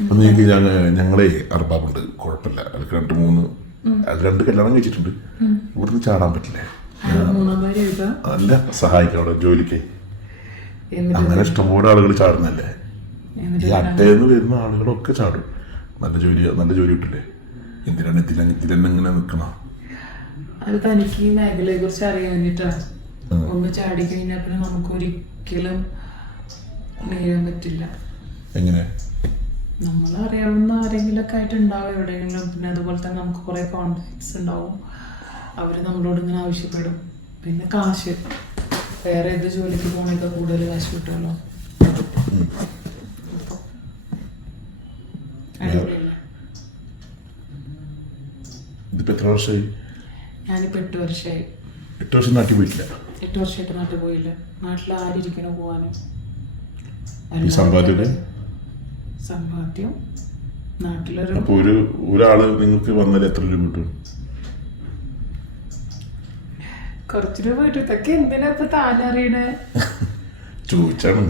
നിങ്ങൾക്ക് ഞങ്ങളെ അർബാബുണ്ട്, കുഴപ്പമില്ല. അതിൽ 2 കല്യാണം കഴിച്ചിട്ടുണ്ട്. ഇവിടുന്ന് ചാടാൻ പറ്റില്ലേ? അല്ല, സഹായിക്കാം അവിടെ ജോലിക്ക്. അങ്ങനെ ഇഷ്ടംപോലെ ആളുകൾ ചാടുന്നല്ലേ. ഈ അട്ടയെന്ന് വരുന്ന ആളുകളൊക്കെ ചാടും. നല്ല ജോലി കിട്ടില്ലേ? എന്തിനാണ് ഇതിലെന്നെ ഇങ്ങനെ നിൽക്കണ? അത് തനിക്ക് ഈ മേഖലയെ കുറിച്ച് അറിയാൻ വേണ്ടിട്ടാണ്. ഒന്ന് ചാടി കഴിഞ്ഞാൽ പിന്നെ നമുക്ക് ഒരിക്കലും നേരാൻ പറ്റില്ല. എങ്ങനെ? നമ്മൾ അറിയാവുന്ന ആരെങ്കിലും ഒക്കെ ആയിട്ട് ഉണ്ടാവും എവിടെയെങ്കിലും. പിന്നെ അതുപോലെ തന്നെ നമുക്ക് കുറെ കോൺടാക്ട്സ് ഉണ്ടാവും. അവര് നമ്മളോട് ഇങ്ങനെ ആവശ്യപ്പെടും. പിന്നെ കാശ്, വേറെ ഏത് ജോലിക്ക് പോകണേക്കാൾ കൂടുതൽ കാശ് കിട്ടുമല്ലോ. ഇതിപ്പോ എത്ര വർഷമായി? ഞാനിപ്പോ 8 വർഷമായി. 8 വർഷം നാട്ടിൽ പോയിട്ടില്ല? 8 വർഷമായിട്ട് നാട്ടിൽ പോയില്ല. നാട്ടിൽ ആരിയ്ക്കണോ പോവാനും. സമ്പാദ്യം നാട്ടിലൊരു. അപ്പൊ ഒരാള് നിങ്ങൾക്ക് വന്നാൽ എത്ര രൂപ കിട്ടും? കുറച്ച് രൂപ കിട്ടും. ഇതൊക്കെ എന്തിനാ ഇപ്പൊ താനറിയണേ? ചോദിച്ചാണ്.